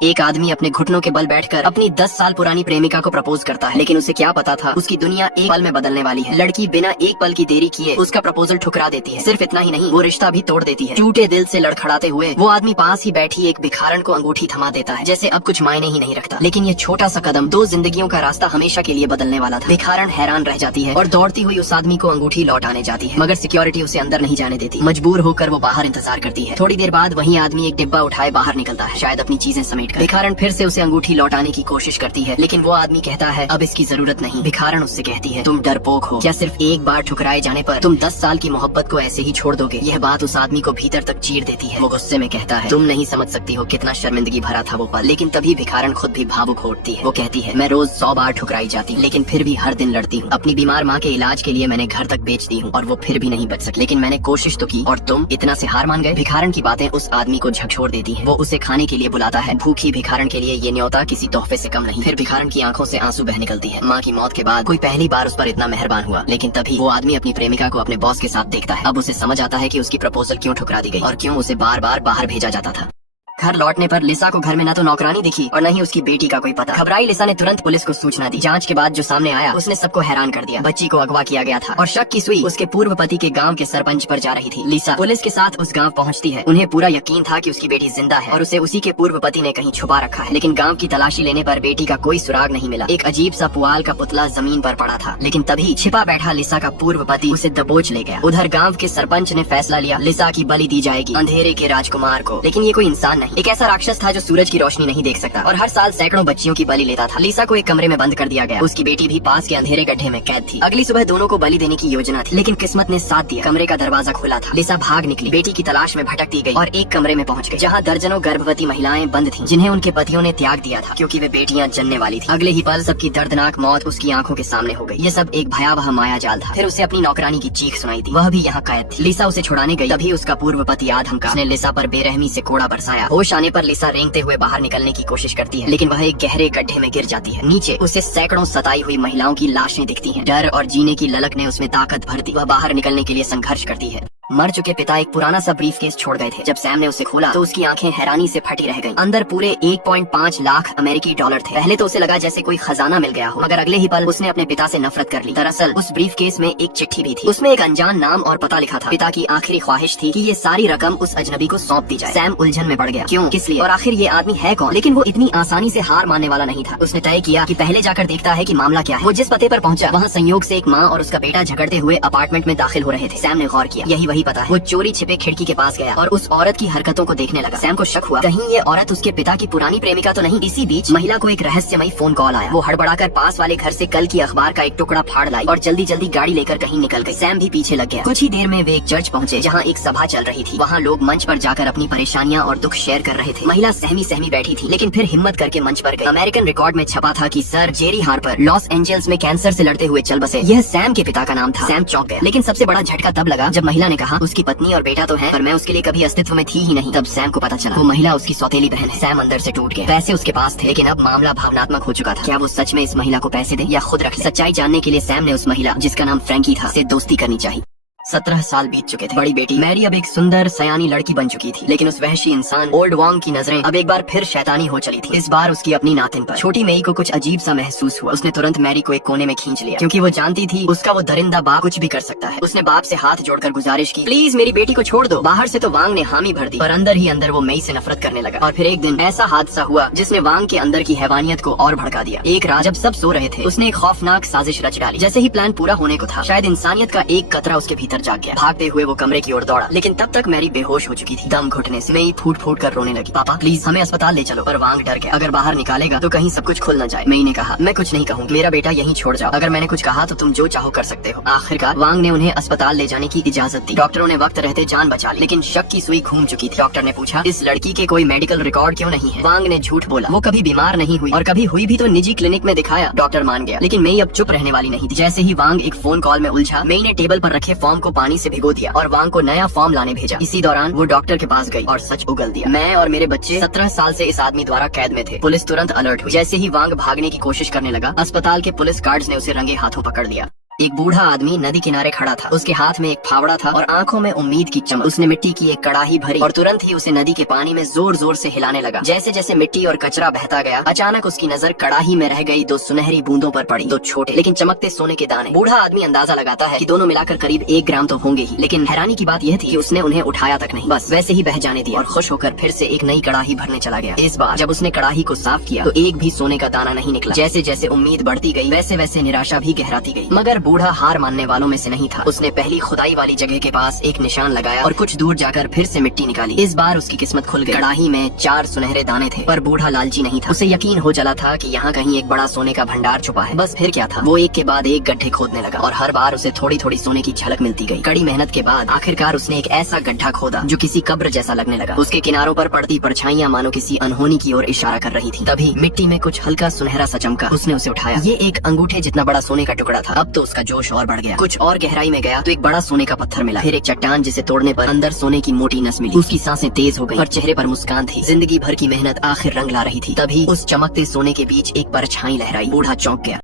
एक आदमी अपने घुटनों के बल बैठकर अपनी 10 साल पुरानी प्रेमिका को प्रपोज करता है, लेकिन उसे क्या पता था उसकी दुनिया एक पल में बदलने वाली है। लड़की बिना एक पल की देरी किए उसका प्रपोजल ठुकरा देती है। सिर्फ इतना ही नहीं, वो रिश्ता भी तोड़ देती है। टूटे दिल से लड़खड़ाते हुए वो आदमी पास ही बैठी एक भिखारन को अंगूठी थमा देता है, जैसे अब कुछ मायने ही नहीं रखता। लेकिन ये छोटा सा कदम दो जिंदगियों का रास्ता हमेशा के लिए बदलने वाला था। भिखारन हैरान रह जाती है और दौड़ती हुई उस आदमी को अंगूठी लौटाने जाती है, मगर सिक्योरिटी उसे अंदर नहीं जाने देती। मजबूर होकर वो बाहर इंतजार करती है। थोड़ी देर बाद वही आदमी एक डिब्बा उठाए बाहर निकलता है, शायद अपनी चीजें समेट कर। भिखारन फिर से उसे अंगूठी लौटाने की कोशिश करती है, लेकिन वो आदमी कहता है अब इसकी जरूरत नहीं। भिखारन उससे कहती है तुम डरपोक हो, क्या सिर्फ एक बार ठुकराए जाने पर तुम 10 साल की मोहब्बत को ऐसे ही छोड़ दोगे? यह बात उस आदमी को भीतर तक चीर देती है। वो गुस्से में कहता है तुम नहीं समझ सकती हो कितना शर्मिंदगी भरा था वो पल। लेकिन तभी भिखारन खुद भी भावुक हो उठती है। वो कहती है मैं रोज 100 बार ठुकराई जाती हूँ, लेकिन फिर भी हर दिन लड़ती हूँ। अपनी बीमार माँ के इलाज के लिए मैंने घर तक बेच दी हूँ और वो फिर भी नहीं बच सकी, लेकिन मैंने कोशिश तो की और तुम इतना से हार मान गए। भिखारन की बातें उस आदमी को झकझोर देती है। वो उसे खाने के लिए बुलाता है। भूखी भिखारन के लिए ये न्योता किसी तोहफे से कम नहीं। फिर भिखारन की आंखों से आंसू बह निकलती है। माँ की मौत के बाद कोई पहली बार उस पर इतना मेहरबान हुआ। लेकिन तभी वो आदमी अपनी प्रेमिका को अपने बॉस के साथ देखता है। अब उसे समझ आता है कि उसकी प्रपोजल क्यों ठुकरा दी गई और क्यों उसे बार बार बाहर भेजा जाता था। घर लौटने पर लिसा को घर में न तो नौकरानी दिखी और न ही उसकी बेटी का कोई पता। घबराई लिसा ने तुरंत पुलिस को सूचना दी। जांच के बाद जो सामने आया उसने सबको हैरान कर दिया। बच्ची को अगवा किया गया था और शक की सुई उसके पूर्व पति के गांव के सरपंच पर जा रही थी। लिसा पुलिस के साथ उस गांव पहुंचती है। उन्हें पूरा यकीन था कि उसकी बेटी जिंदा है और उसे उसी के पूर्व पति ने कहीं छुपा रखा है। लेकिन गाँव की तलाशी लेने पर बेटी का कोई सुराग नहीं मिला। एक अजीब सा पुआल का पुतला जमीन पर पड़ा था। लेकिन तभी छिपा बैठा लिसा का पूर्व पति उसे दबोच ले गया। उधर गाँव के सरपंच ने फैसला लिया लिसा की बलि दी जाएगी अंधेरे के राजकुमार को। लेकिन ये कोई इंसान नहीं, एक ऐसा राक्षस था जो सूरज की रोशनी नहीं देख सकता और हर साल सैकड़ों बच्चियों की बलि लेता था। लिसा को एक कमरे में बंद कर दिया गया। उसकी बेटी भी पास के अंधेरे गड्ढे में कैद थी। अगली सुबह दोनों को बलि देने की योजना थी, लेकिन किस्मत ने साथ दिया। कमरे का दरवाजा खुला था। लिसा भाग निकली, बेटी की तलाश में भटकती गई और एक कमरे में पहुंच गई जहां दर्जनों गर्भवती महिलाएं बंद थीं, जिन्हें उनके पतियों ने त्याग दिया था क्योंकि वे बेटियां जनने वाली थी। अगले ही पल सबकी दर्दनाक मौत उसकी आंखों के सामने हो गई। ये सब एक भयावह माया जाल था। फिर उसे अपनी नौकरानी की चीख सुनाई दी, वह भी यहाँ कैद थी। लिसा उसे छुड़ाने गई, तभी उसका पूर्व पति याद हमका। उसने लिसा पर बेरहमी से कोड़ा बरसाया। होश आने पर लिसा रेंगते हुए बाहर निकलने की कोशिश करती है, लेकिन वह एक गहरे गड्ढे में गिर जाती है। नीचे उसे सैकड़ों सताई हुई महिलाओं की लाशें दिखती हैं। डर और जीने की ललक ने उसमें ताकत भर दी। वह बाहर निकलने के लिए संघर्ष करती है। मर चुके पिता एक पुराना सा ब्रीफकेस छोड़ गए थे। जब सैम ने उसे खोला तो उसकी आंखें हैरानी से फटी रह गईं। अंदर पूरे 1.5 लाख अमेरिकी डॉलर थे। पहले तो उसे लगा जैसे कोई खजाना मिल गया हो, मगर अगले ही पल उसने अपने पिता से नफरत कर ली। दरअसल उस ब्रीफकेस में एक चिट्ठी भी थी। उसमें एक अनजान नाम और पता लिखा था। पिता की आखिरी ख्वाहिश थी कि ये सारी रकम उस अजनबी को सौंप दी जाए। सैम उलझन में पड़ गया, क्यों, किस लिए और आखिर ये आदमी है कौन? लेकिन वो इतनी आसानी से हार मानने वाला नहीं था। उसने तय किया कि पहले जाकर देखता है कि मामला क्या है। वो जिस पते पर पहुंचा वहाँ संयोग से एक माँ और उसका बेटा झगड़ते हुए अपार्टमेंट में दाखिल हो रहे थे। सैम ने गौर किया, यही वही पता है। वो चोरी छिपे खिड़की के पास गया और उस औरत की हरकतों को देखने लगा। सैम को शक हुआ कहीं ये औरत उसके पिता की पुरानी प्रेमिका तो नहीं। इसी बीच महिला को एक रहस्यमयी फोन कॉल आया। वो हड़बड़ाकर पास वाले घर से कल की अखबार का एक टुकड़ा फाड़ लाई और जल्दी जल्दी गाड़ी लेकर कहीं निकल गई। सैम भी पीछे लग गया। कुछ ही देर में वे एक चर्च पहुंचे जहाँ एक सभा चल रही थी। वहाँ लोग मंच पर जाकर अपनी परेशानियाँ और दुख शेयर कर रहे थे। महिला सहमी सहमी बैठी थी, लेकिन फिर हिम्मत करके मंच पर गई। अमेरिकन रिकॉर्ड में छपा था कि sir Jerry Harper Los Angeles में कैंसर से लड़ते हुए चल बसे। यह सैम के पिता का नाम था। सैम चौंक गया, लेकिन सबसे बड़ा झटका तब लगा जब महिला ने कहा उसकी पत्नी और बेटा तो है, पर मैं उसके लिए कभी अस्तित्व में थी ही नहीं। तब सैम को पता चला वो महिला उसकी सौतेली बहन है। सैम अंदर से टूट गया। पैसे उसके पास थे, लेकिन अब मामला भावनात्मक हो चुका था। क्या वो सच में इस महिला को पैसे दे या खुद रख ले? सच्चाई जानने के लिए सैम ने उस महिला जिसका नाम फ्रैंकी था से दोस्ती करनी चाहिए। 17 साल बीत चुके थे। बड़ी बेटी मैरी अब एक सुंदर सयानी लड़की बन चुकी थी, लेकिन उस वहशी इंसान ओल्ड वांग की नजरें अब एक बार फिर शैतानी हो चली थी। इस बार उसकी अपनी नातिन पर। छोटी मेई को कुछ अजीब सा महसूस हुआ। उसने तुरंत मैरी को एक कोने में खींच लिया, क्योंकि वो जानती थी उसका वो दरिंदा बाप कुछ भी कर सकता है। उसने बाप से हाथ जोड़कर गुजारिश की, प्लीज मेरी बेटी को छोड़ दो। बाहर से तो वांग ने हामी भर दी, पर अंदर ही अंदर वो मेई से नफरत करने लगा। और फिर एक दिन ऐसा हादसा हुआ जिसने वांग के अंदर की हैवानियत को और भड़का दिया। एक रात जब सब सो रहे थे, उसने एक खौफनाक साजिश रच डाली। जैसे ही प्लान पूरा होने को था, शायद इंसानियत का एक कतरा उसके भीतर जाग गया। भागते हुए वो कमरे की ओर दौड़ा, लेकिन तब तक मैरी बेहोश हो चुकी थी। दम घुटने से मेई फूट फूट कर रोने लगी, पापा प्लीज हमें अस्पताल ले चलो। पर वांग डर गया, अगर बाहर निकालेगा तो कहीं सब कुछ खुल न जाए। मेई ने कहा, मैं कुछ नहीं कहूँगी, मेरा बेटा यहीं छोड़ जाओ। अगर मैंने कुछ कहा तो तुम जो चाहो कर सकते हो। आखिरकार वांग ने उन्हें अस्पताल ले जाने की इजाजत दी। डॉक्टरों ने वक्त रहते जान बचा ली, लेकिन शक की सुई घूम चुकी थी। डॉक्टर ने पूछा, इस लड़की के कोई मेडिकल रिकॉर्ड क्यों नहीं है? वांग ने झूठ बोला, वो कभी बीमार नहीं हुई, और कभी हुई भी तो निजी क्लिनिक में दिखाया। डॉक्टर मान गया, लेकिन मेई अब चुप रहने वाली नहीं थी। जैसे ही वांग एक फोन कॉल में उलझा, मेई ने टेबल पर रखे फॉर्म को पानी से भिगो दिया और वांग को नया फॉर्म लाने भेजा। इसी दौरान वो डॉक्टर के पास गई और सच उगल दिया। मैं और मेरे बच्चे 17 साल से इस आदमी द्वारा कैद में थे। पुलिस तुरंत अलर्ट हुई। जैसे ही वांग भागने की कोशिश करने लगा, अस्पताल के पुलिस गार्ड्स ने उसे रंगे हाथों पकड़ लिया। एक बूढ़ा आदमी नदी किनारे खड़ा था। उसके हाथ में एक फावड़ा था और आंखों में उम्मीद की चमक। उसने मिट्टी की एक कड़ाही भरी और तुरंत ही उसे नदी के पानी में जोर जोर से हिलाने लगा। जैसे जैसे मिट्टी और कचरा बहता गया, अचानक उसकी नजर कड़ाही में रह गई 2 सुनहरी बूंदों पर पड़ी। 2 छोटे लेकिन चमकते सोने के दाने। बूढ़ा आदमी अंदाजा लगाता है कि दोनों मिलाकर करीब 1 ग्राम तो होंगे ही, लेकिन हैरानी की बात यह थी कि उसने उन्हें उठाया तक नहीं, बस वैसे ही बह जाने दिया और खुश होकर फिर से एक नई कड़ाही भरने चला गया। इस बार जब उसने कड़ाही को साफ किया तो एक भी सोने का दाना नहीं निकला। जैसे जैसे उम्मीद बढ़ती गई, वैसे वैसे निराशा भी गहराती गई। मगर बूढ़ा हार मानने वालों में से नहीं था। उसने पहली खुदाई वाली जगह के पास एक निशान लगाया और कुछ दूर जाकर फिर से मिट्टी निकाली। इस बार उसकी किस्मत खुल गई। कड़ाही में 4 सुनहरे दाने थे, पर बूढ़ा लालची नहीं था। उसे यकीन हो चला था कि यहाँ कहीं एक बड़ा सोने का भंडार छुपा है। बस फिर क्या था, वो एक के बाद एक गड्ढे खोदने लगा और हर बार उसे थोड़ी थोड़ी सोने की झलक मिलती गई। कड़ी मेहनत के बाद आखिरकार उसने एक ऐसा गड्ढा खोदा जो किसी कब्र जैसा लगने लगा। उसके किनारों पर पड़ती परछाइयां मानो किसी अनहोनी की ओर इशारा कर रही थी। तभी मिट्टी में कुछ हल्का सुनहरा सा चमका। उसने उसे उठाया। ये एक अंगूठे जितना बड़ा सोने का टुकड़ा था। अब तो उसका जोश और बढ़ गया। कुछ और गहराई में गया तो एक बड़ा सोने का पत्थर मिला। फिर एक चट्टान जिसे तोड़ने पर अंदर सोने की मोटी नस मिली। उसकी सांसें तेज हो गई और चेहरे पर मुस्कान थी। जिंदगी भर की मेहनत आखिर रंग ला रही थी। तभी उस चमकते सोने के बीच एक परछाई लहराई। बूढ़ा चौंक गया।